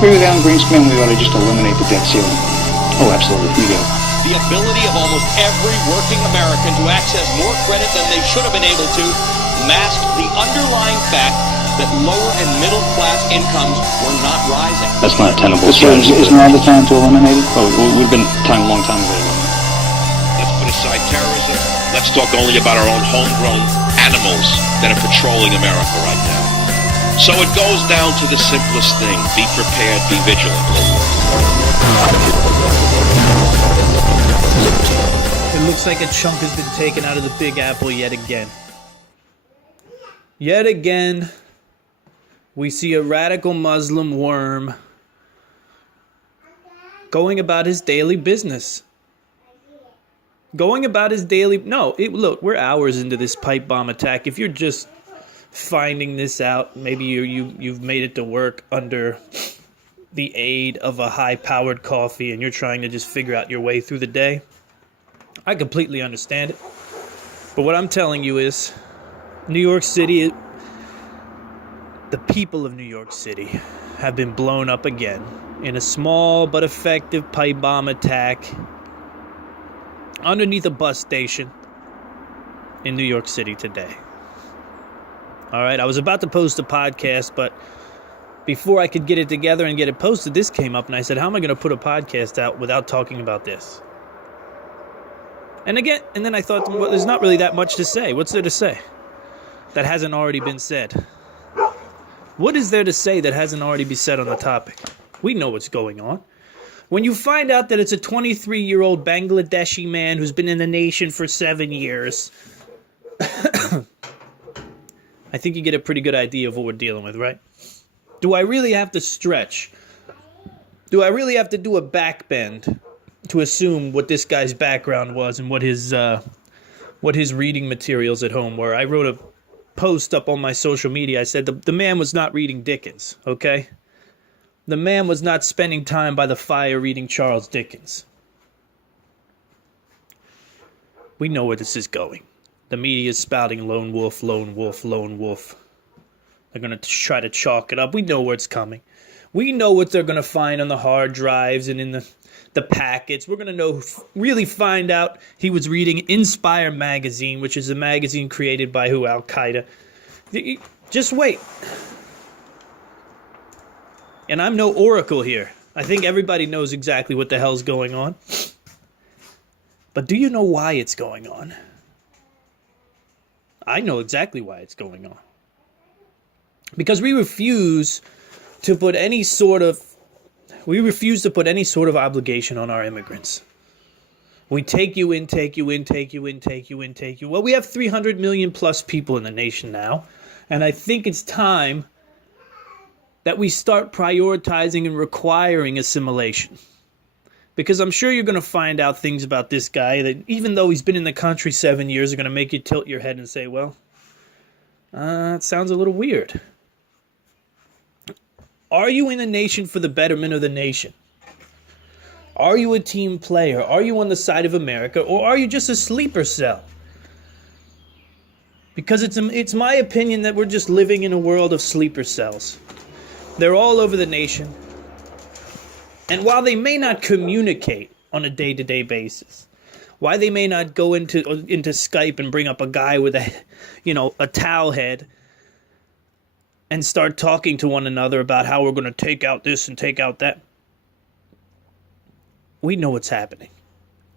agree with Alan Greenspan. We ought to just eliminate the debt ceiling. Oh, absolutely. We do. The ability of almost every working American to access more credit than they should have been able to masked the underlying fact that lower and middle class incomes were not rising. That's not a tenable strategy. Isn't now the time to eliminate it? Oh, we've been a long time ago to eliminate it. Let's put aside terrorism. Let's talk only about our own homegrown animals that are patrolling America right now. So it goes down to the simplest thing. Be prepared, be vigilant. It looks like a chunk has been taken out of the Big Apple yet again. Yet again, we see a radical Muslim worm going about his daily business. Look, we're hours into this pipe bomb attack. If you're just finding this out, maybe you've made it to work under the aid of a high-powered coffee and you're trying to just figure out your way through the day. I completely understand it. But what I'm telling you is, New York City, the people of New York City have been blown up again in a small but effective pipe bomb attack underneath a bus station in New York City today. All right, I was about to post a podcast, but before I could get it together and get it posted, this came up, and I said, how am I going to put a podcast out without talking about this? And then I thought, well, there's not really that much to say. What's there to say that hasn't already been said? What is there to say that hasn't already been said on the topic? We know what's going on. When you find out that it's a 23-year-old Bangladeshi man who's been in the nation for 7 years, I think you get a pretty good idea of what we're dealing with, right? Do I really have to stretch? Do I really have to do a backbend to assume what this guy's background was and what his reading materials at home were? I wrote a post up on my social media. I said the man was not reading Dickens, okay? The man was not spending time by the fire reading Charles Dickens. We know where this is going. The media is spouting lone wolf, lone wolf, lone wolf. They're going to try to chalk it up. We know where it's coming. We know what they're going to find on the hard drives and in the packets. We're going to really find out he was reading Inspire magazine, which is a magazine created by who? Al-Qaeda. Just wait. And I'm no oracle here. I think everybody knows exactly what the hell's going on. But do you know why it's going on? I know exactly why it's going on. Because we refuse to put any sort of obligation on our immigrants. We take you in. Well, we have 300 million plus people in the nation now. And I think it's time that we start prioritizing and requiring assimilation. Because I'm sure you're going to find out things about this guy that, even though he's been in the country 7 years, are going to make you tilt your head and say, well, it sounds a little weird. Are you in the nation for the betterment of the nation? Are you a team player? Are you on the side of America? Or are you just a sleeper cell? Because it's my opinion that we're just living in a world of sleeper cells. They're all over the nation. And while they may not communicate on a day-to-day basis, why they may not go into Skype and bring up a guy with a towel head and start talking to one another about how we're going to take out this and take out that, we know what's happening.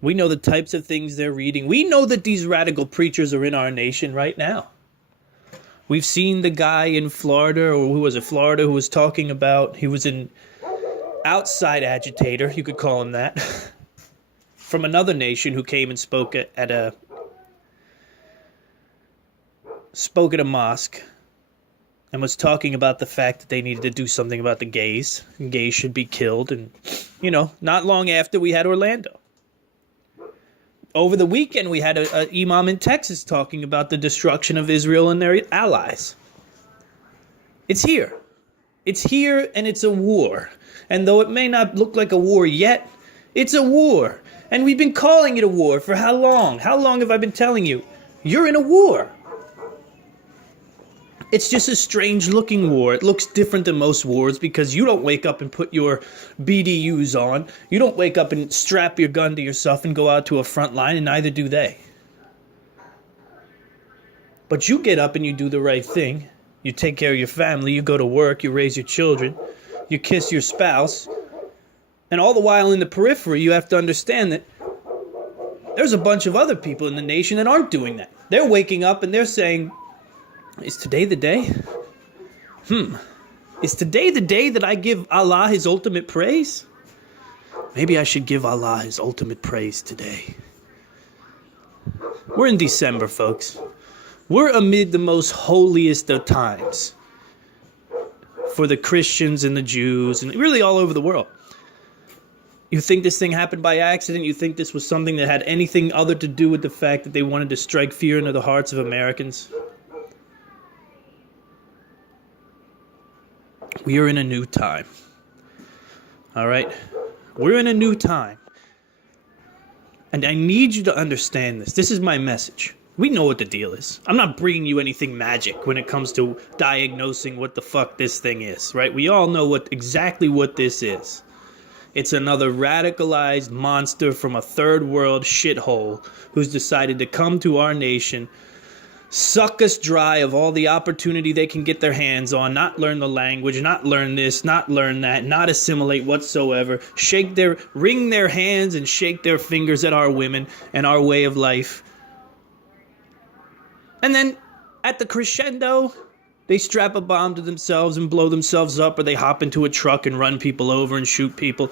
We know the types of things they're reading. We know that these radical preachers are in our nation right now. We've seen the guy in Florida, or who was it, Florida, who was talking about, he was an outside agitator, you could call him that, from another nation who came and spoke at a mosque and was talking about the fact that they needed to do something about the gays. Gays should be killed. And, not long after, we had Orlando. Over the weekend, we had an imam in Texas talking about the destruction of Israel and their allies. It's here. It's here, and it's a war. And though it may not look like a war yet, it's a war. And we've been calling it a war for how long? How long have I been telling you? You're in a war. It's just a strange looking war. It looks different than most wars because you don't wake up and put your BDUs on. You don't wake up and strap your gun to yourself and go out to a front line, and neither do they. But you get up and you do the right thing. You take care of your family, you go to work, you raise your children, you kiss your spouse. And all the while in the periphery, you have to understand that there's a bunch of other people in the nation that aren't doing that. They're waking up and they're saying, is today the day? Is today the day that I give Allah his ultimate praise? Maybe I should give Allah his ultimate praise today. We're in December, folks. We're amid the most holiest of times for the Christians and the Jews and really all over the world. You think this thing happened by accident? You think this was something that had anything other to do with the fact that they wanted to strike fear into the hearts of Americans? We are in a new time. All right? We're in a new time. And I need you to understand this. This is my message. We know what the deal is. I'm not bringing you anything magic when it comes to diagnosing what the fuck this thing is, right? We all know exactly what this is. It's another radicalized monster from a third world shithole who's decided to come to our nation, suck us dry of all the opportunity they can get their hands on, not learn the language, not learn this, not learn that, not assimilate whatsoever, wring their hands and shake their fingers at our women and our way of life. And then at the crescendo, they strap a bomb to themselves and blow themselves up, or they hop into a truck and run people over and shoot people.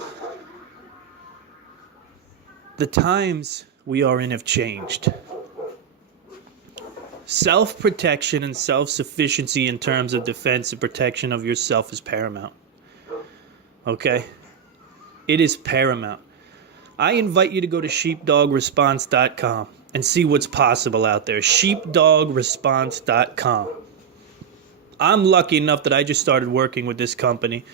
The times we are in have changed. Self-protection and self-sufficiency in terms of defense and protection of yourself is paramount. Okay? It is paramount. I invite you to go to sheepdogresponse.com and see what's possible out there. sheepdogresponse.com. I'm lucky enough that I just started working with this company.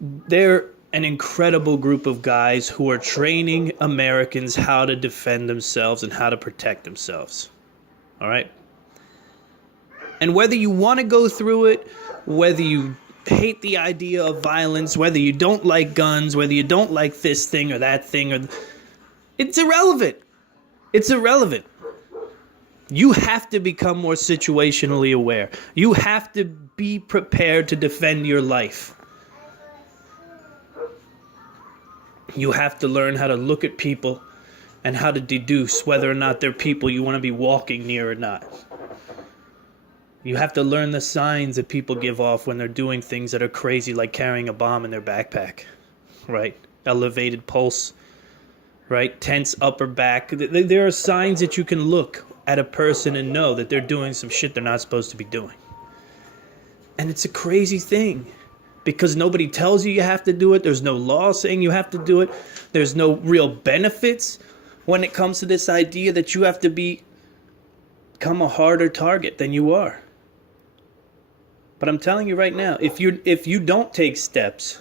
They're an incredible group of guys who are training Americans how to defend themselves and how to protect themselves. All right? And whether you want to go through it, whether you hate the idea of violence, whether you don't like guns, whether you don't like this thing or that thing, it's irrelevant. It's irrelevant. You have to become more situationally aware. You have to be prepared to defend your life. You have to learn how to look at people and how to deduce whether or not they're people you want to be walking near or not. You have to learn the signs that people give off when they're doing things that are crazy, like carrying a bomb in their backpack, right? Elevated pulse, right? Tense upper back. There are signs that you can look at a person and know that they're doing some shit they're not supposed to be doing. And it's a crazy thing because nobody tells you have to do it. There's no law saying you have to do it. There's no real benefits when it comes to this idea that you have to become a harder target than you are. But I'm telling you right now, if you don't take steps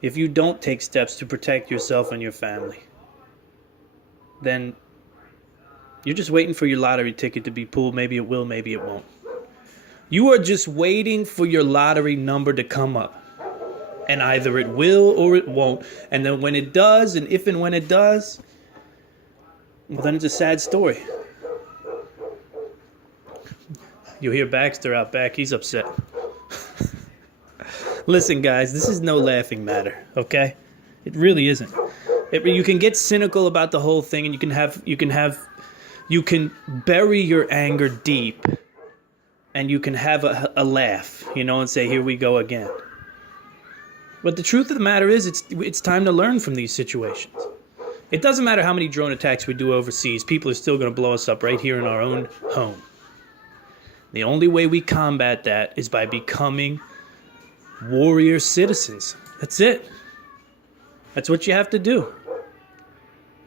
to protect yourself and your family, then you're just waiting for your lottery ticket to be pulled. Maybe it will, maybe it won't. You are just waiting for your lottery number to come up. And either it will or it won't. And then when it does, and if and when it does, well, then it's a sad story. You'll hear Baxter out back. He's upset. Listen, guys, this is no laughing matter, okay? It really isn't. You can get cynical about the whole thing, and you can bury your anger deep, and you can have a laugh, and say, here we go again. But the truth of the matter is, it's time to learn from these situations. It doesn't matter how many drone attacks we do overseas. People are still going to blow us up right here in our own home. The only way we combat that is by becoming warrior citizens. That's it. That's what you have to do.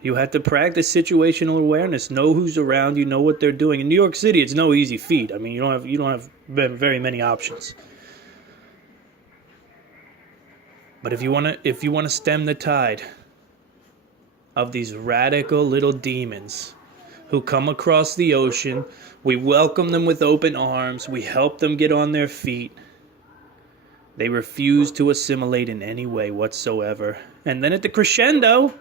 You have to practice situational awareness, know who's around you, know what they're doing. In New York City, it's no easy feat. I mean, you don't have very many options. But if you want to stem the tide of these radical little demons who come across the ocean. We welcome them with open arms. We help them get on their feet. They refuse to assimilate in any way whatsoever. And then at the crescendo,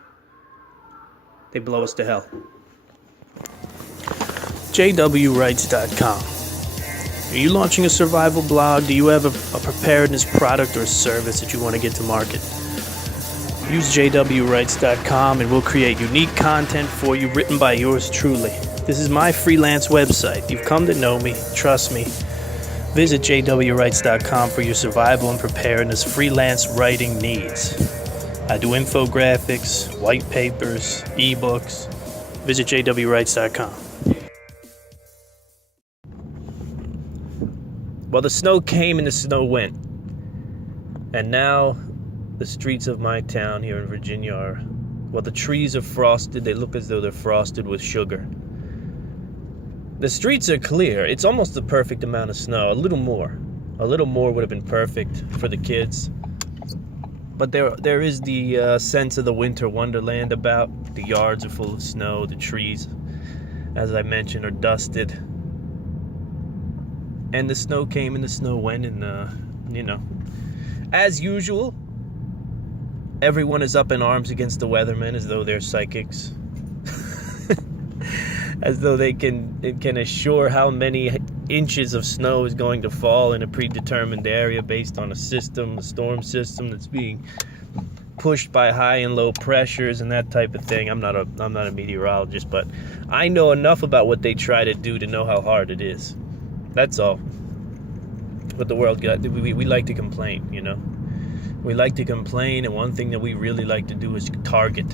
they blow us to hell. jwrights.com. Are you launching a survival blog? Do you have a preparedness product or service that you want to get to market? Use jwrights.com and we'll create unique content for you written by yours truly. This is my freelance website. You've come to know me. Trust me. Visit jwrights.com for your survival and preparedness freelance writing needs. I do infographics, white papers, ebooks. Visit jwrights.com. Well, the snow came and the snow went. And now the streets of my town here in Virginia are, well, the trees are frosted. They look as though they're frosted with sugar. The streets are clear. It's almost the perfect amount of snow. A little more would have been perfect for the kids. But there is the sense of the winter wonderland about. The yards are full of snow. The trees, as I mentioned, are dusted. And the snow came and the snow went, and, as usual, everyone is up in arms against the weathermen as though they're psychics. As though they can assure how many inches of snow is going to fall in a predetermined area based on a storm system that's being pushed by high and low pressures and that type of thing. I'm not a meteorologist, but I know enough about what they try to do to know how hard it is. That's all. But the world got, we like to complain, We like to complain, and one thing that we really like to do is target.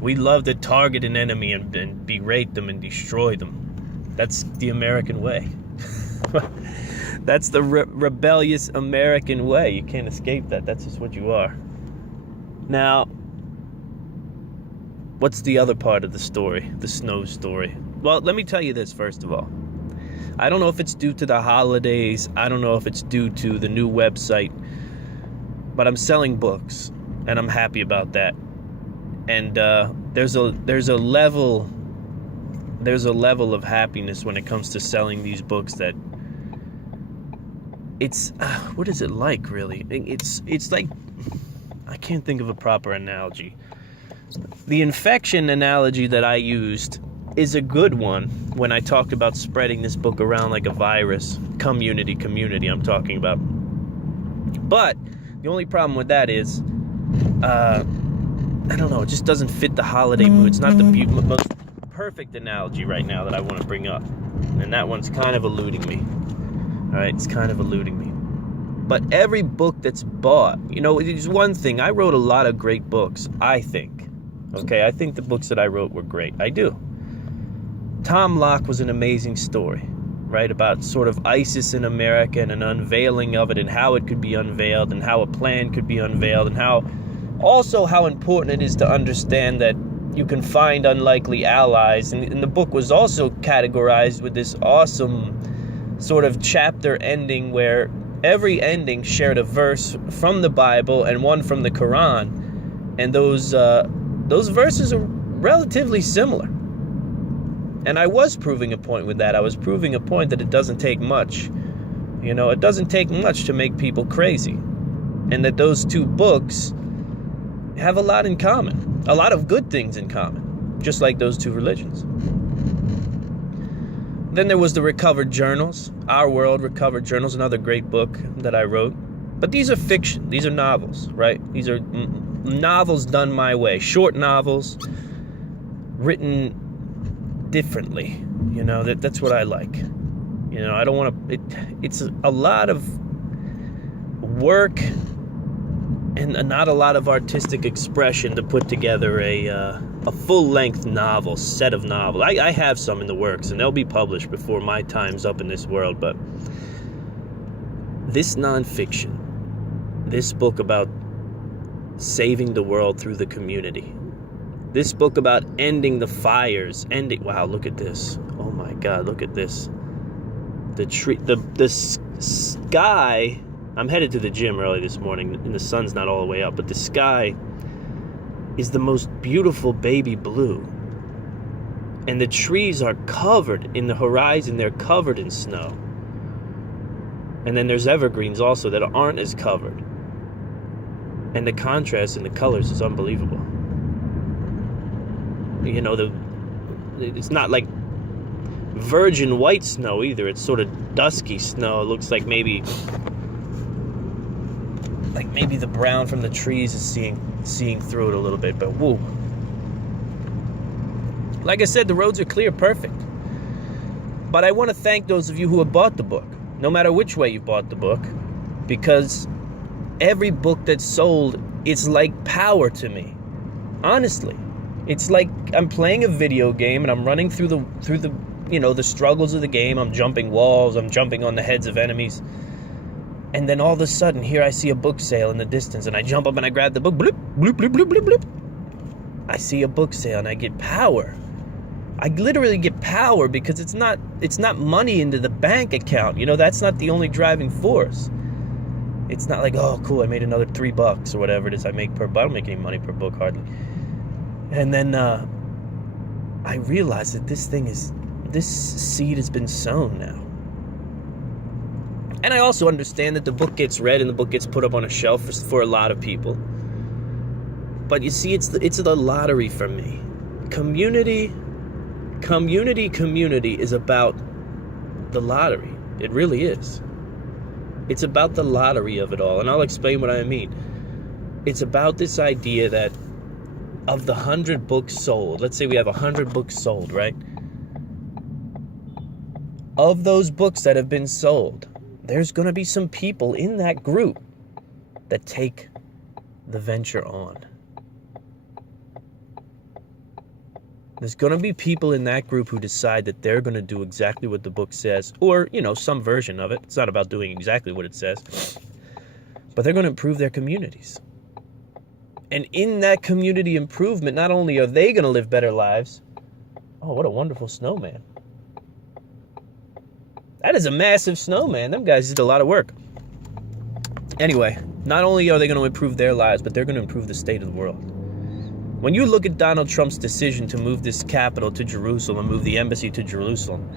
We love to target an enemy and berate them and destroy them. That's the American way. That's the rebellious American way. You can't escape that. That's just what you are. Now, what's the other part of the story, the snow story? Well, let me tell you this first of all. I don't know if it's due to the holidays. I don't know if it's due to the new website. But I'm selling books, and I'm happy about that. And there's a level of happiness when it comes to selling these books that it's what is it like, really? It's like, I can't think of a proper analogy. The infection analogy that I used is a good one when I talked about spreading this book around like a virus. Community I'm talking about. But the only problem with that is, I don't know, it just doesn't fit the holiday mood. It's not the most perfect analogy right now that I want to bring up. And that one's kind of eluding me. Alright, it's kind of eluding me. But every book that's bought, there's one thing. I wrote a lot of great books, I think. Okay, I think the books that I wrote were great. I do. Tom Locke was an amazing story, right? About sort of ISIS in America and an unveiling of it and how it could be unveiled and how a plan could be unveiled and how important it is to understand that you can find unlikely allies. And the book was also categorized with this awesome sort of chapter ending where every ending shared a verse from the Bible and one from the Quran. And those verses are relatively similar. And I was proving a point with that. I was proving a point that it doesn't take much. It doesn't take much to make people crazy. And that those two books have a lot in common. A lot of good things in common. Just like those two religions. Then there was the Recovered Journals. Our World, Recovered Journals, another great book that I wrote. But these are fiction. These are novels, right? These are novels done my way. Short novels written differently. That's what I like. I don't want to, it's a lot of work and not a lot of artistic expression to put together a full-length set of novels. I have some in the works, and they'll be published before my time's up in this world, but this nonfiction, this book about saving the world through the community, this book about ending the fires, wow, look at this. Oh my God, look at this. The sky, I'm headed to the gym early this morning, and the sun's not all the way up, but the sky is the most beautiful baby blue And the trees are covered in the horizon, they're covered in snow. And then there's evergreens also that aren't as covered. And the contrast in the colors is unbelievable. You know, it's not like virgin white snow either. It's sort of dusky snow. It looks like maybe the brown from the trees is seeing through it a little bit. But whoa. Like I said, the roads are clear, perfect. But I want to thank those of you who have bought the book, no matter which way you bought the book, because every book that's sold, it's like power to me. Honestly, it's like I'm playing a video game and I'm running through the the struggles of the game. I'm jumping walls, I'm jumping on the heads of enemies. And then all of a sudden, here I see a book sale in the distance, and I jump up and I grab the book. Bloop, bloop, bloop, bloop, bloop, bloop. I see a book sale and I get power. I literally get power because it's not money into the bank account. That's not the only driving force. It's not like, oh, cool, I made another $3 or whatever it is I make per book. I don't make any money per book, hardly. And then I realized that this seed has been sown now. And I also understand that the book gets read and the book gets put up on a shelf for a lot of people. But you see, it's the lottery for me. Community is about the lottery. It really is. It's about the lottery of it all, and I'll explain what I mean. It's about this idea that of the 100 books sold, let's say we have 100 books sold, right? Of those books that have been sold, there's going to be some people in that group that take the venture on. There's going to be people in that group who decide that they're going to do exactly what the book says, or, some version of it. It's not about doing exactly what it says, but they're going to improve their communities. And in that community improvement, not only are they going to live better lives, oh, what a wonderful snowman. That is a massive snowman. Them guys did a lot of work. Anyway, not only are they going to improve their lives, but they're going to improve the state of the world. When you look at Donald Trump's decision to move this capital to Jerusalem and move the embassy to Jerusalem,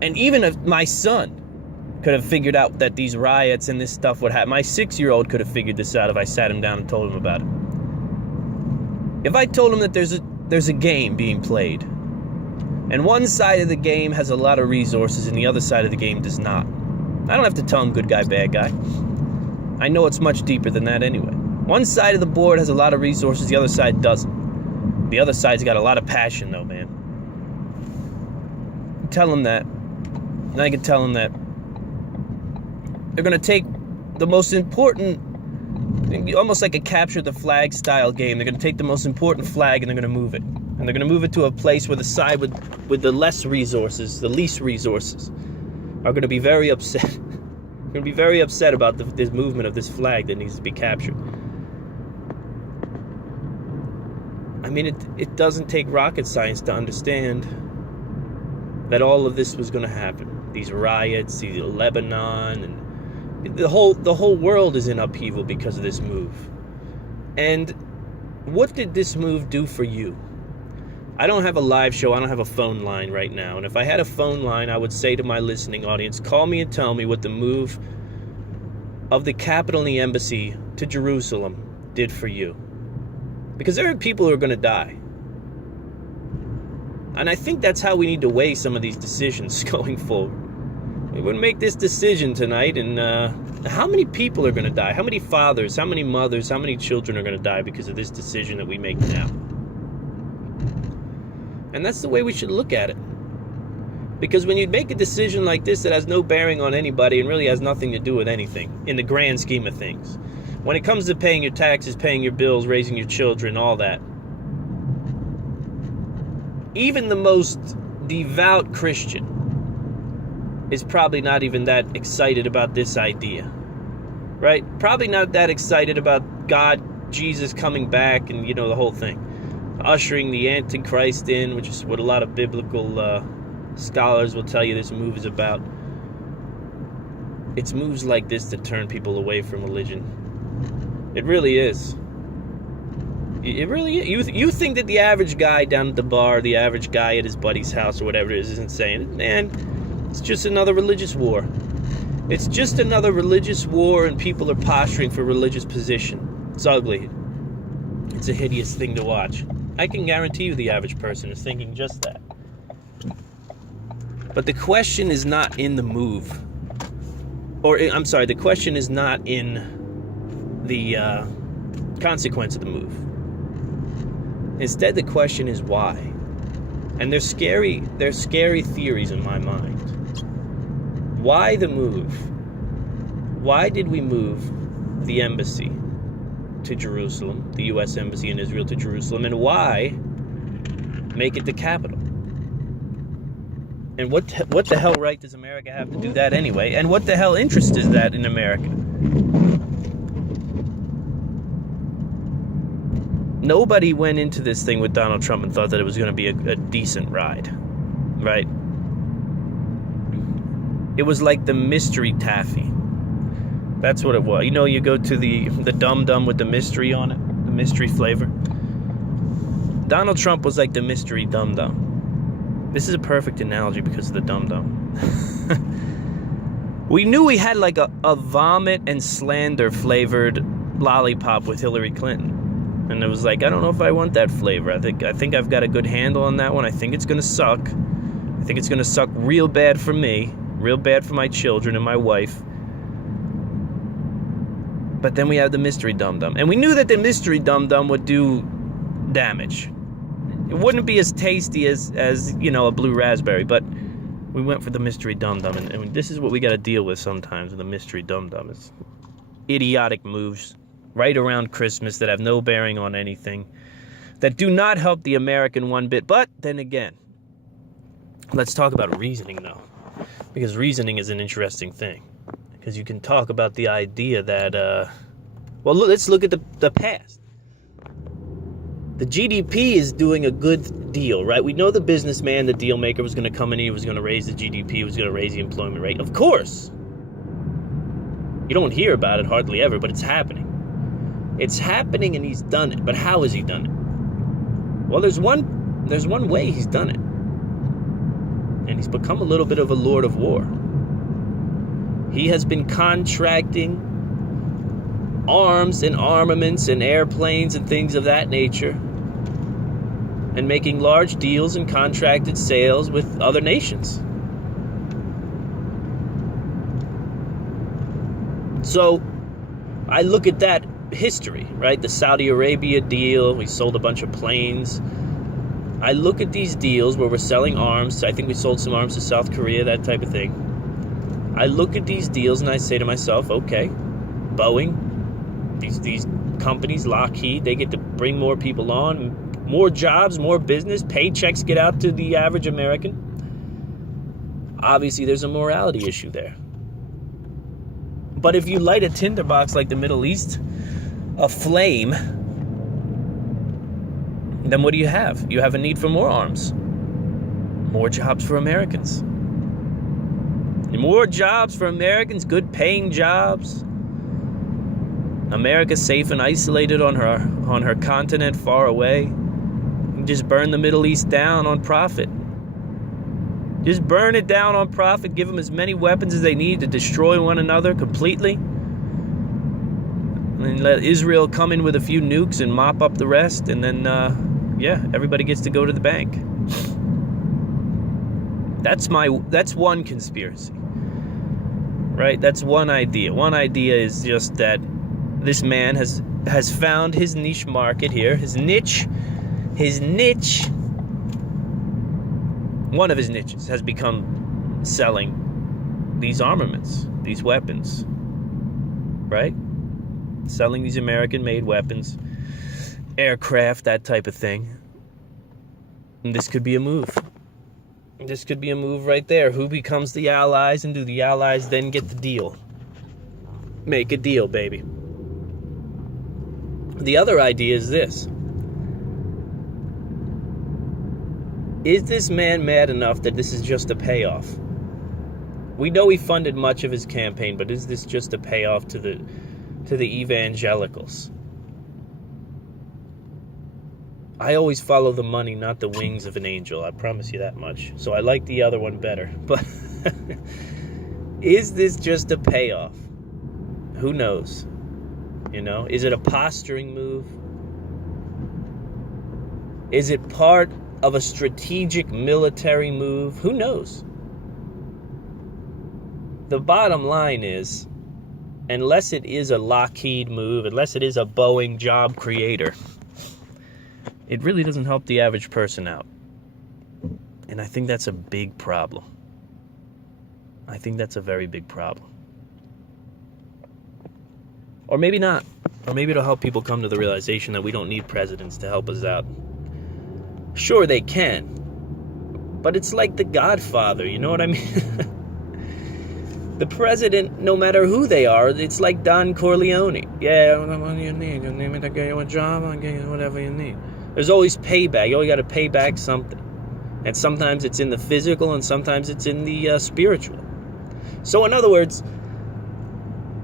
and even if my son could have figured out that these riots and this stuff would happen, my 6-year-old could have figured this out if I sat him down and told him about it. If I told him that there's a game being played, and one side of the game has a lot of resources and the other side of the game does not, I don't have to tell him good guy, bad guy. I know it's much deeper than that anyway. One side of the board has a lot of resources, the other side doesn't. The other side's got a lot of passion, though, man. Tell him that. And I can tell him that they're going to take the most important, almost like a capture the flag style game. They're going to take the most important flag and they're going to move it. And they're going to move it to a place where the side with the less resources, the least resources, are going to be very upset. They're going to be very upset about this movement of this flag that needs to be captured. I mean, it doesn't take rocket science to understand that all of this was going to happen. These riots, Lebanon, and the whole world is in upheaval because of this move. And what did this move do for you? I don't have a live show. I don't have a phone line right now. And if I had a phone line, I would say to my listening audience, call me and tell me what the move of the capital and the embassy to Jerusalem did for you. Because there are people who are going to die. And I think that's how we need to weigh some of these decisions going forward. We would make this decision tonight, and how many people are going to die? How many fathers, how many mothers, how many children are going to die because of this decision that we make now? And that's the way we should look at it. Because when you make a decision like this that has no bearing on anybody and really has nothing to do with anything in the grand scheme of things, when it comes to paying your taxes, paying your bills, raising your children, all that, even the most devout Christian is probably not even that excited about this idea, right? Probably not that excited about God, Jesus coming back and, the whole thing. Ushering the Antichrist in, which is what a lot of biblical scholars will tell you this move is about. It's moves like this that turn people away from religion. It really is. It really is. You think that the average guy down at the bar, the average guy at his buddy's house or whatever it is, isn't saying it. Man, it's just another religious war. It's just another religious war, and people are posturing for religious position. It's ugly. It's a hideous thing to watch. I can guarantee you the average person is thinking just that. But the question is not in the move. Or, I'm sorry, the question is not in the consequence of the move. Instead, the question is why. And there's scary theories in my mind. Why the move? Why did we move the embassy to Jerusalem, the U.S. Embassy in Israel to Jerusalem, and why make it the capital? And what the hell right does America have to do that anyway? And what the hell interest is that in America? Nobody went into this thing with Donald Trump and thought that it was going to be a decent ride, right? It was like the mystery taffy. That's what it was. You know, you go to the dum-dum with the mystery on it, the mystery flavor. Donald Trump was like the mystery dum-dum. This is a perfect analogy because of the dum-dum. We knew we had like a vomit and slander flavored lollipop with Hillary Clinton. And it was like, I don't know if I want that flavor. I think I've got a good handle on that one. I think it's going to suck. I think it's going to suck real bad for me, real bad for my children and my wife. But then we have the mystery dum-dum. And we knew that the mystery dum-dum would do damage. It wouldn't be as tasty as you know, a blue raspberry, but we went for the mystery dum-dum. And this is what we got to deal with sometimes with the mystery dum-dum. It's idiotic moves right around Christmas that have no bearing on anything, that do not help the American one bit. But then again, let's talk about reasoning, though, because reasoning is an interesting thing. Because you can talk about the idea that, well, let's look at the past. The GDP is doing a good deal, right? We know the businessman, the deal maker, was going to come in, he was going to raise the GDP, he was going to raise the employment rate. Of course. You don't hear about it hardly ever, but it's happening. It's happening, and he's done it. But how has he done it? Well, there's one way he's done it. And he's become a little bit of a lord of war. He has been contracting arms and armaments and airplanes and things of that nature, and making large deals and contracted sales with other nations. So I look at that history, right? The Saudi Arabia deal, we sold a bunch of planes. I look at these deals where we're selling arms. I think we sold some arms to South Korea, that type of thing. I look at these deals and I say to myself, okay, Boeing, these companies, Lockheed, they get to bring more people on, more jobs, more business, paychecks get out to the average American. Obviously, there's a morality issue there. But if you light a tinderbox like the Middle East aflame, then what do you have? You have a need for more arms. More jobs for Americans. More jobs for Americans, good paying jobs. America safe and isolated on her continent far away. You just burn the Middle East down on profit. Just burn it down on profit. Give them as many weapons as they need to destroy one another completely. And let Israel come in with a few nukes and mop up the rest. And then, everybody gets to go to the bank. That's one conspiracy. Right? That's one idea. One idea is just that this man has found his niche market here. His niche. One of his niches has become selling these armaments, these weapons, right? Selling these American-made weapons, aircraft, that type of thing. And this could be a move. This could be a move right there. Who becomes the allies, and do the allies then get the deal? Make a deal, baby. The other idea is this. Is this man mad enough that this is just a payoff? We know he funded much of his campaign, but is this just a payoff to the evangelicals? I always follow the money, not the wings of an angel. I promise you that much. So I like the other one better. But is this just a payoff? Who knows? You know, is it a posturing move? Is it part of a strategic military move? Who knows? The bottom line is, unless it is a Lockheed move, unless it is a Boeing job creator, it really doesn't help the average person out. And I think that's a big problem. I think that's a very big problem. Or maybe not. Or maybe it'll help people come to the realization that we don't need presidents to help us out. Sure, they can. But it's like The Godfather, you know what I mean? The president, no matter who they are, it's like Don Corleone. Yeah, what do you need? You need me to get you a job? I'll get you whatever you need. There's always payback. You always got to pay back something. And sometimes it's in the physical and sometimes it's in the spiritual. So in other words,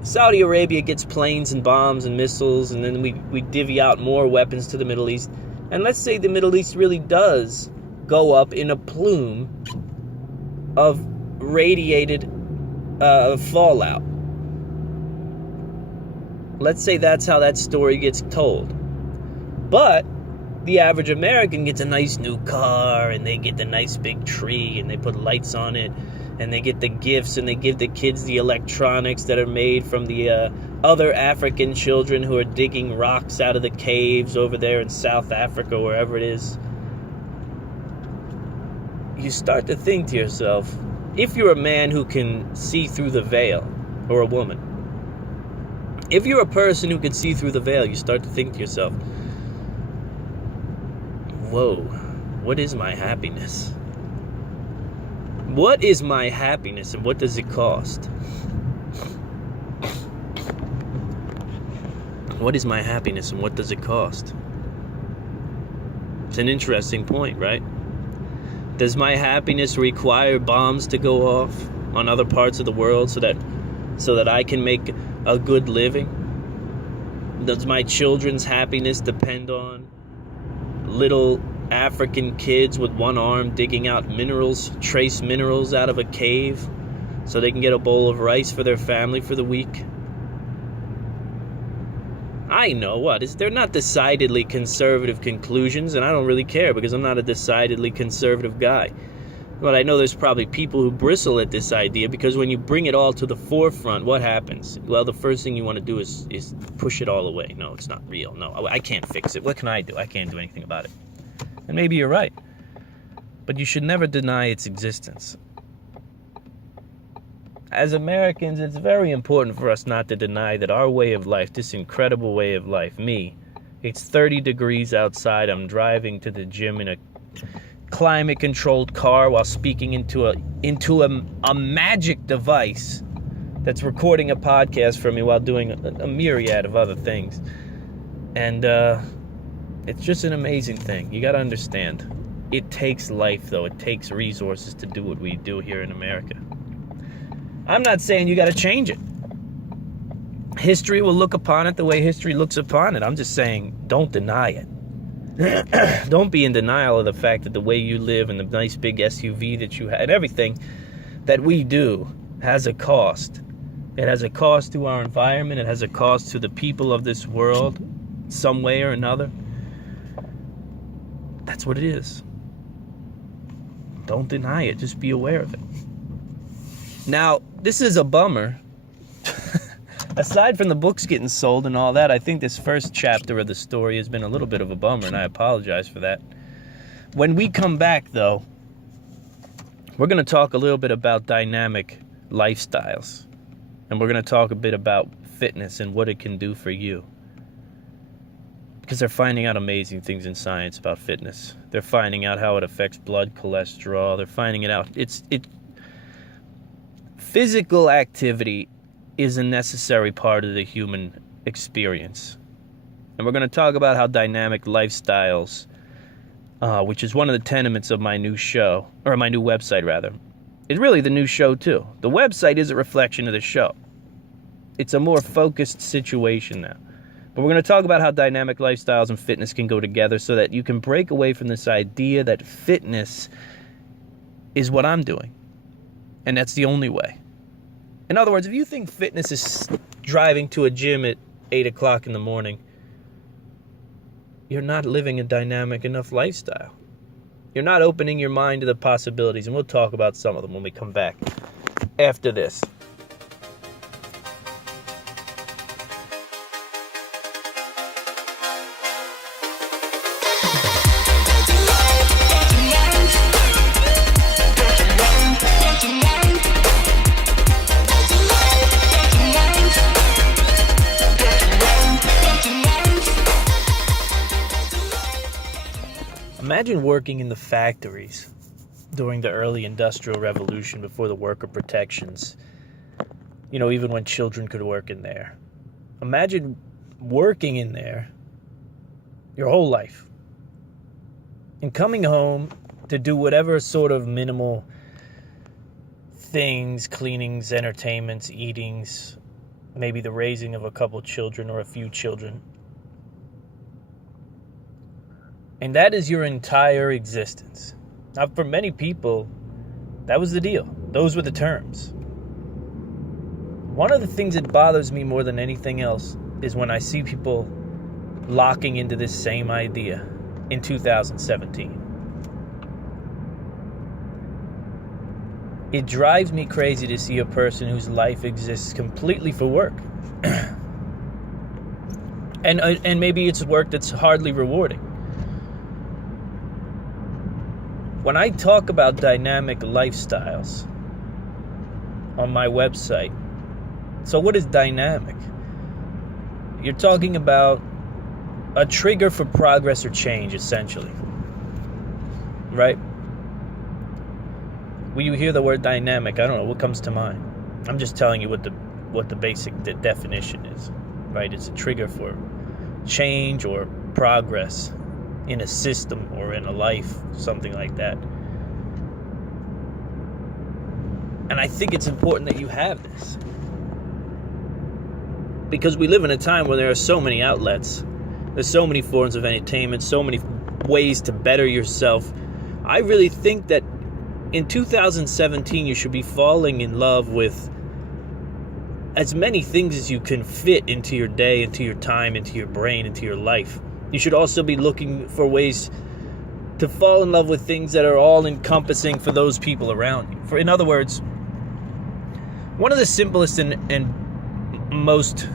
Saudi Arabia gets planes and bombs and missiles, and then we divvy out more weapons to the Middle East. And let's say the Middle East really does go up in a plume of radiated fallout. Let's say that's how that story gets told. But the average American gets a nice new car, and they get the nice big tree, and they put lights on it, and they get the gifts, and they give the kids the electronics that are made from the other African children who are digging rocks out of the caves over there in South Africa, wherever it is. You start to think to yourself, if you're a man who can see through the veil, or a woman, if you're a person who can see through the veil, you start to think to yourself, whoa, what is my happiness? What is my happiness, and what does it cost? What is my happiness, and what does it cost? It's an interesting point, right? Does my happiness require bombs to go off on other parts of the world so that I can make a good living? Does my children's happiness depend on little African kids with one arm digging out minerals, trace minerals out of a cave so they can get a bowl of rice for their family for the week? I know what. They're not decidedly conservative conclusions, and I don't really care because I'm not a decidedly conservative guy. But I know there's probably people who bristle at this idea because when you bring it all to the forefront, what happens? Well, the first thing you want to do is push it all away. No, it's not real. No, I can't fix it. What can I do? I can't do anything about it. And maybe you're right. But you should never deny its existence. As Americans, it's very important for us not to deny that our way of life, this incredible way of life, it's 30 degrees outside. I'm driving to the gym in a climate-controlled car while speaking into a magic device that's recording a podcast for me while doing a myriad of other things. And it's just an amazing thing. You got to understand. It takes life, though. It takes resources to do what we do here in America. I'm not saying you got to change it. History will look upon it the way history looks upon it. I'm just saying, don't deny it. Don't be in denial of the fact that the way you live and the nice big SUV that you have and everything that we do has a cost. It has a cost to our environment. It has a cost to the people of this world, some way or another. That's what it is. Don't deny it. Just be aware of it. Now, this is a bummer. Aside from the books getting sold and all that, I think this first chapter of the story has been a little bit of a bummer, and I apologize for that. When we come back, though, we're going to talk a little bit about dynamic lifestyles. And we're going to talk a bit about fitness and what it can do for you. Because they're finding out amazing things in science about fitness. They're finding out how it affects blood cholesterol. They're finding it out. Physical activity is a necessary part of the human experience. And we're going to talk about how dynamic lifestyles, which is one of the tenements of my new show, or my new website, rather. It's really the new show, too. The website is a reflection of the show. It's a more focused situation now. But we're going to talk about how dynamic lifestyles and fitness can go together so that you can break away from this idea that fitness is what I'm doing. And that's the only way. In other words, if you think fitness is driving to a gym at 8 o'clock in the morning, you're not living a dynamic enough lifestyle. You're not opening your mind to the possibilities. And we'll talk about some of them when we come back after this. Imagine working in the factories during the early industrial revolution before the worker protections. You know, even when children could work in there. Imagine working in there your whole life and coming home to do whatever sort of minimal things, cleanings, entertainments, eatings, maybe the raising of a couple children or a few children. And that is your entire existence. Now, for many people, that was the deal. Those were the terms. One of the things that bothers me more than anything else is when I see people locking into this same idea in 2017. It drives me crazy to see a person whose life exists completely for work. and maybe it's work that's hardly rewarding. When I talk about dynamic lifestyles on my website, so what is dynamic? You're talking about a trigger for progress or change, essentially. Right? When you hear the word dynamic, I don't know what comes to mind. I'm just telling you what the basic definition is. Right? It's a trigger for change or progress in a system or in a life, something like that. And I think it's important that you have this. Because we live in a time where there are so many outlets. There's so many forms of entertainment, so many ways to better yourself. I really think that in 2017 you should be falling in love with as many things as you can fit into your day, into your time, into your brain, into your life. You should also be looking for ways to fall in love with things that are all-encompassing for those people around you. In other words, one of the simplest and most,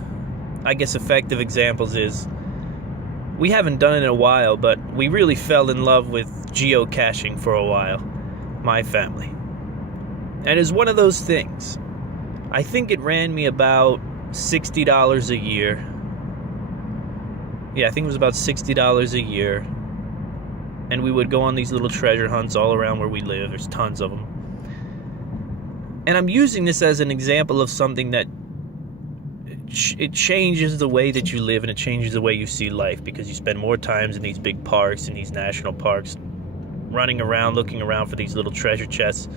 I guess, effective examples is, we haven't done it in a while, but we really fell in love with geocaching for a while, my family. And it's one of those things. I think it ran me about $60 a year. Yeah, I think it was about $60 a year. And we would go on these little treasure hunts all around where we live. There's tons of them. And I'm using this as an example of something that it changes the way that you live and it changes the way you see life, because you spend more times in these big parks and these national parks, running around, looking around for these little treasure chests,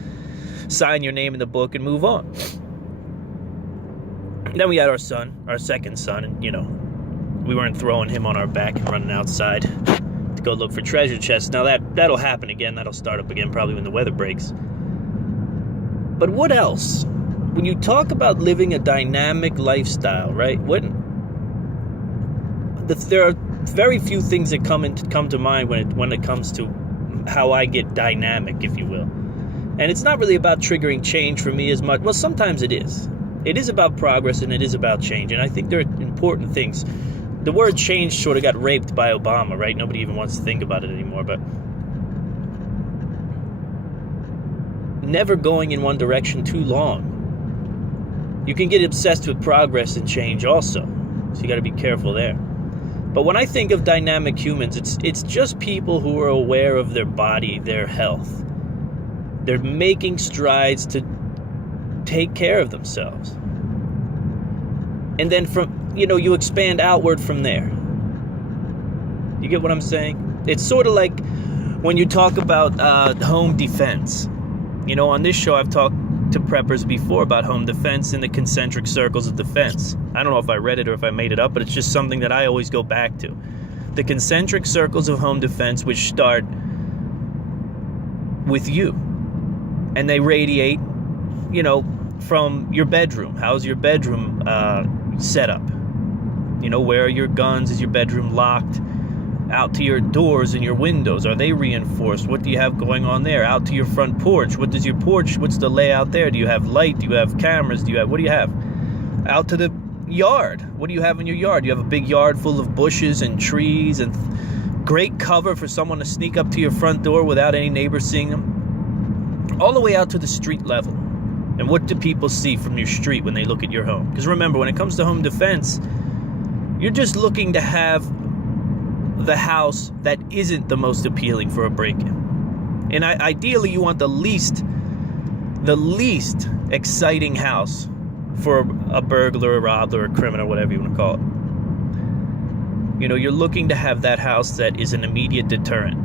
sign your name in the book and move on. Then we had our son, our second son, and we weren't throwing him on our back and running outside to go look for treasure chests. Now that'll happen again. That'll start up again probably when the weather breaks. But what else? When you talk about living a dynamic lifestyle, right? There are very few things that come to mind when it comes to how I get dynamic, if you will. And it's not really about triggering change for me as much. Well, sometimes it is. It is about progress and it is about change. And I think there are important things. The word change sort of got raped by Obama, right? Nobody even wants to think about it anymore. But never going in one direction too long. You can get obsessed with progress and change also. So you got to be careful there. But when I think of dynamic humans, it's just people who are aware of their body, their health. They're making strides to take care of themselves. And then you expand outward from there. You get what I'm saying? It's sort of like when you talk about home defense. On this show I've talked to preppers before about home defense and the concentric circles of defense. I don't know if I read it or if I made it up, but it's just something that I always go back to. The concentric circles of home defense, which start with you, and they radiate, from your bedroom. How's your bedroom set up? Where are your guns? Is your bedroom locked? Out to your doors and your windows, are they reinforced? What do you have going on there? Out to your front porch, what's the layout there? Do you have light? Do you have cameras? What do you have? Out to the yard, what do you have in your yard? You have a big yard full of bushes and trees and great cover for someone to sneak up to your front door without any neighbors seeing them. All the way out to the street level. And what do people see from your street when they look at your home? Because remember, when it comes to home defense, you're just looking to have the house that isn't the most appealing for a break-in. And ideally, you want the least exciting house for a burglar, a robber, a criminal, whatever you want to call it. You're looking to have that house that is an immediate deterrent,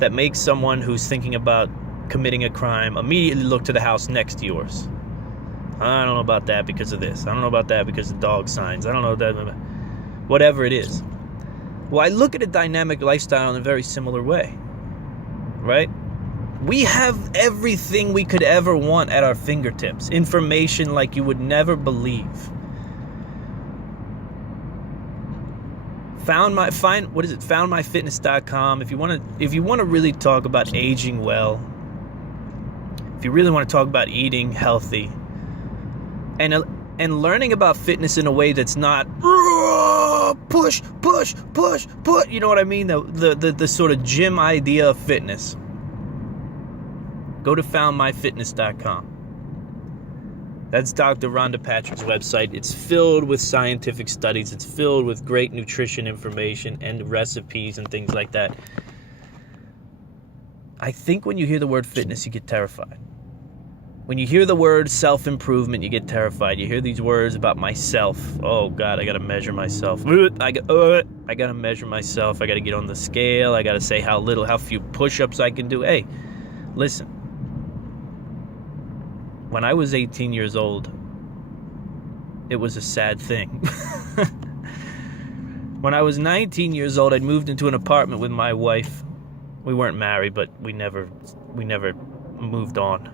that makes someone who's thinking about committing a crime immediately look to the house next to yours. I don't know about that because of this. I don't know about that because of dog signs. I don't know that, whatever it is. Well, I look at a dynamic lifestyle in a very similar way, right? We have everything we could ever want at our fingertips. Information like you would never believe. Foundmyfitness.com. If you want to really talk about aging well, if you really want to talk about eating healthy, and learning about fitness in a way that's not push, you know what I mean? The sort of gym idea of fitness. Go to foundmyfitness.com. That's Dr. Rhonda Patrick's website. It's filled with scientific studies. It's filled with great nutrition information and recipes and things like that. I think when you hear the word fitness, you get terrified. When you hear the word self-improvement, you get terrified. You hear these words about myself. Oh, God, I got to measure myself. I got to measure myself. I got to get on the scale. I got to say how few push-ups I can do. Hey, listen. When I was 18 years old, it was a sad thing. When I was 19 years old, I'd moved into an apartment with my wife. We weren't married, but we never moved on.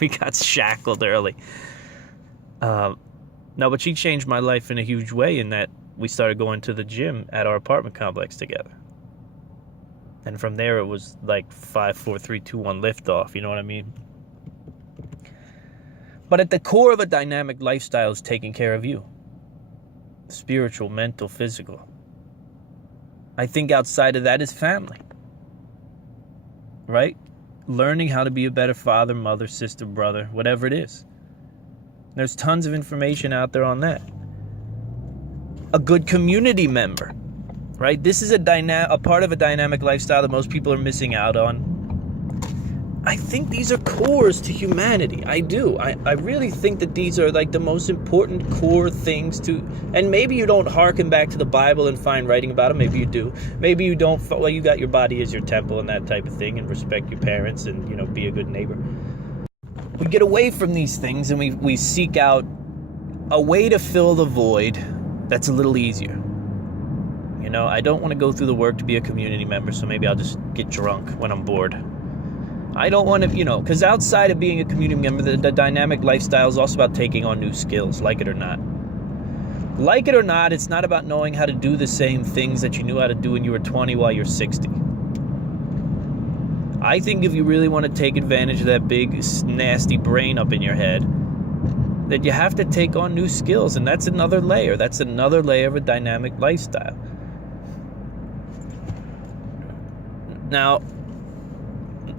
We got shackled early. No, but she changed my life in a huge way in that we started going to the gym at our apartment complex together. And from there, it was like 5, 4, 3, 2, 1 liftoff. You know what I mean? But at the core of a dynamic lifestyle is taking care of you. Spiritual, mental, physical. I think outside of that is family. Right? Learning how to be a better father, mother, sister, brother, whatever it is. There's tons of information out there on that. A good community member, right? This is a part of a dynamic lifestyle that most people are missing out on. I think these are cores to humanity. I do. I really think that these are like the most important core things to, and maybe you don't hearken back to the Bible and find writing about them. Maybe you do. Maybe you don't. Well, you got your body as your temple and that type of thing, and respect your parents and, be a good neighbor. We get away from these things and we seek out a way to fill the void that's a little easier. I don't want to go through the work to be a community member, so maybe I'll just get drunk when I'm bored. I don't want to, because outside of being a community member, the dynamic lifestyle is also about taking on new skills, like it or not. Like it or not, it's not about knowing how to do the same things that you knew how to do when you were 20 while you're 60. I think if you really want to take advantage of that big, nasty brain up in your head, that you have to take on new skills, and that's another layer. That's another layer of a dynamic lifestyle. Now,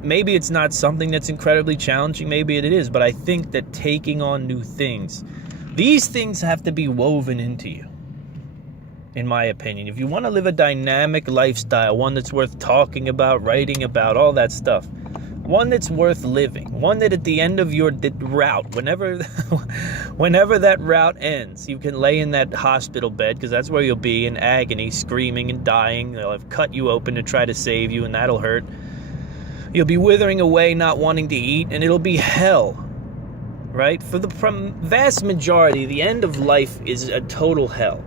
maybe it's not something that's incredibly challenging. Maybe it is. But I think that taking on new things, these things have to be woven into you, in my opinion. If you want to live a dynamic lifestyle, one that's worth talking about, writing about, all that stuff, one that's worth living, one that at the end of your route, whenever that route ends, you can lay in that hospital bed, because that's where you'll be in agony, screaming and dying. They'll have cut you open to try to save you, and that'll hurt. You'll be withering away, not wanting to eat, and it'll be hell, right? For the vast majority, the end of life is a total hell.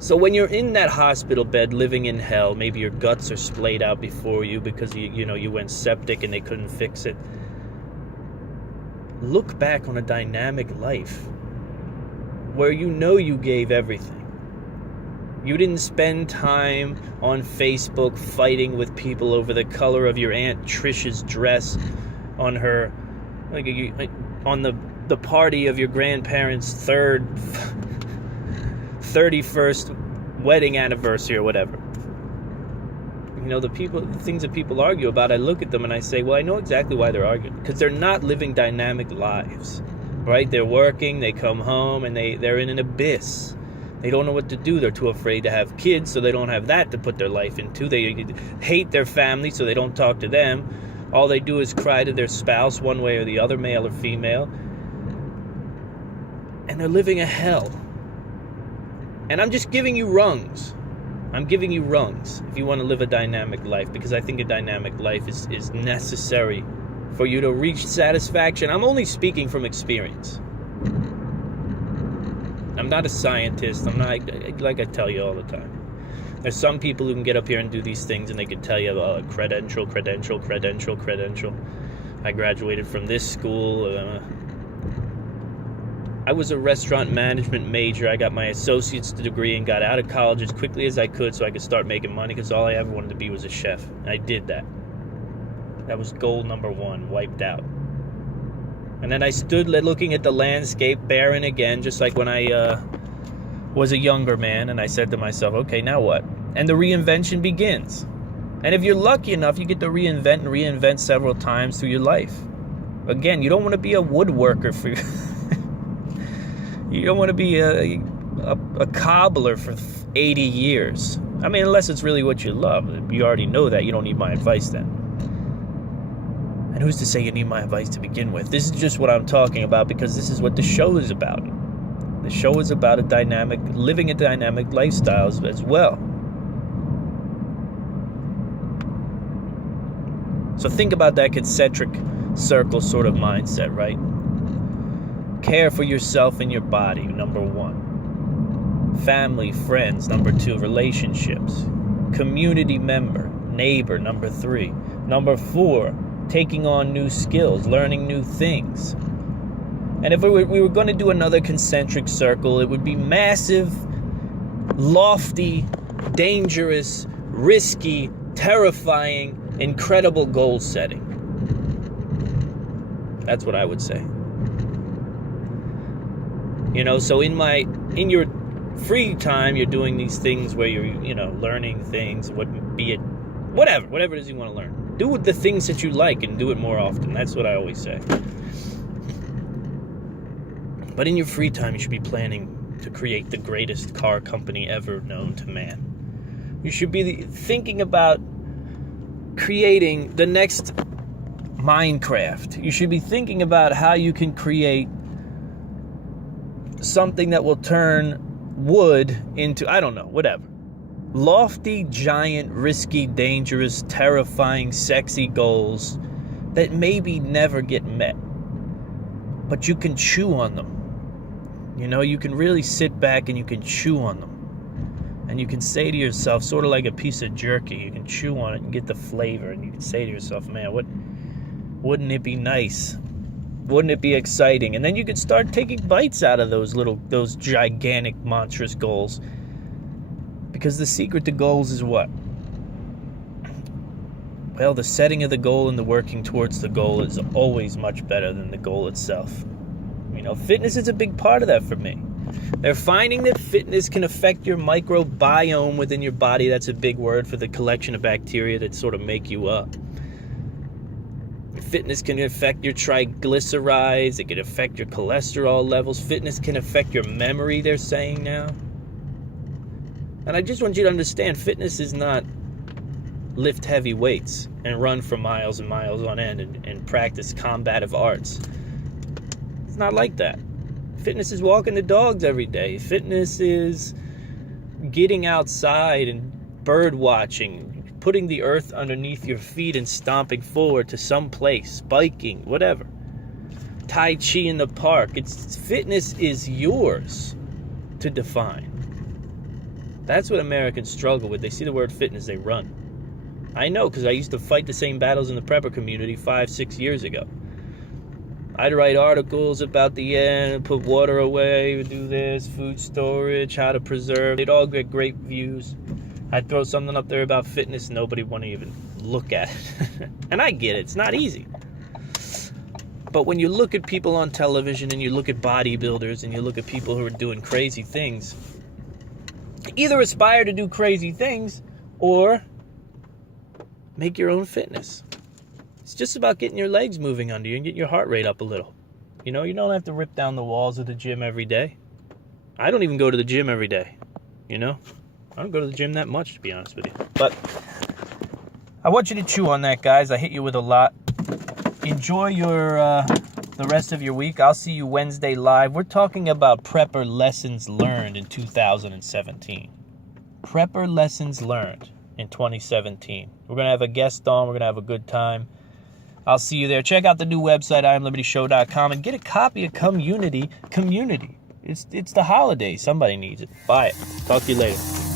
So when you're in that hospital bed living in hell, maybe your guts are splayed out before you because you went septic and they couldn't fix it. Look back on a dynamic life where you gave everything. You didn't spend time on Facebook fighting with people over the color of your Aunt Trish's dress on her, on the party of your grandparents' 31st wedding anniversary or whatever. The things that people argue about, I look at them and I say, well, I know exactly why they're arguing. Because they're not living dynamic lives, right? They're working, they come home, and they're in an abyss. They don't know what to do. They're too afraid to have kids, so they don't have that to put their life into. They hate their family, so they don't talk to them. All they do is cry to their spouse one way or the other, male or female. And they're living a hell. And I'm just giving you rungs. I'm giving you rungs if you want to live a dynamic life, because I think a dynamic life is necessary for you to reach satisfaction. I'm only speaking from experience. I'm not a scientist. I'm not, like I tell you all the time. There's some people who can get up here and do these things and they can tell you about credential. I graduated from this school. I was a restaurant management major. I got my associate's degree and got out of college as quickly as I could so I could start making money, because all I ever wanted to be was a chef. And I did that. That was goal number 1, wiped out. And then I stood looking at the landscape, barren again, just like when I was a younger man, and I said to myself, okay, now what? And the reinvention begins. And if you're lucky enough, you get to reinvent several times through your life. Again, you don't want to be a woodworker for you don't want to be a cobbler for 80 years. I mean, unless it's really what you love. You already know that. You don't need my advice then. And who's to say you need my advice to begin with? This is just what I'm talking about, because this is what the show is about. The show is about living a dynamic lifestyle as well. So think about that concentric circle sort of mindset, right? Care for yourself and your body, number 1. Family, friends, number 2. Relationships. Community member, neighbor, number 3. Number 4, taking on new skills, learning new things. And if we were going to do another concentric circle, it would be massive, lofty, dangerous, risky, terrifying, incredible goal setting. That's what I would say. So in your free time, you're doing these things where you're, learning things, whatever it is you want to learn. Do the things that you like and do it more often. That's what I always say. But in your free time, you should be planning to create the greatest car company ever known to man. You should be thinking about creating the next Minecraft. You should be thinking about how you can create something that will turn wood into, I don't know, whatever. Lofty, giant, risky, dangerous, terrifying, sexy goals that maybe never get met. But you can chew on them. You can really sit back and you can chew on them. And you can say to yourself, sort of like a piece of jerky, you can chew on it and get the flavor. And you can say to yourself, man, wouldn't it be nice? Wouldn't it be exciting? And then you could start taking bites out of those gigantic, monstrous goals. Because the secret to goals is what? Well, the setting of the goal and the working towards the goal is always much better than the goal itself. Fitness is a big part of that for me. They're finding that fitness can affect your microbiome within your body. That's a big word for the collection of bacteria that sort of make you up. Fitness can affect your triglycerides. It can affect your cholesterol levels. Fitness can affect your memory, they're saying now. And I just want you to understand, fitness is not lift heavy weights and run for miles and miles on end and practice combative arts. It's not like that. Fitness is walking the dogs every day. Fitness is getting outside and bird watching, putting the earth underneath your feet and stomping forward to some place, biking, whatever. Tai Chi in the park. Fitness is yours to define. That's what Americans struggle with. They see the word fitness, they run. I know, because I used to fight the same battles in the prepper community 5-6 years ago. I'd write articles about the end, put water away, do this, food storage, how to preserve. They'd all get great views. I'd throw something up there about fitness, nobody would even look at it. And I get it, it's not easy. But when you look at people on television and you look at bodybuilders and you look at people who are doing crazy things, either aspire to do crazy things or make your own fitness. It's just about getting your legs moving under you and getting your heart rate up a little. You know, you don't have to rip down the walls of the gym every day. I don't even go to the gym every day, you know? I don't go to the gym that much, to be honest with you. But I want you to chew on that, guys. I hit you with a lot. Enjoy your the rest of your week. I'll see you Wednesday live. We're talking about prepper lessons learned in 2017. Prepper lessons learned in 2017. We're going to have a guest on. We're going to have a good time. I'll see you there. Check out the new website, IamLibertyShow.com, and get a copy of Community. It's the holidays. Somebody needs it. Buy it. Talk to you later.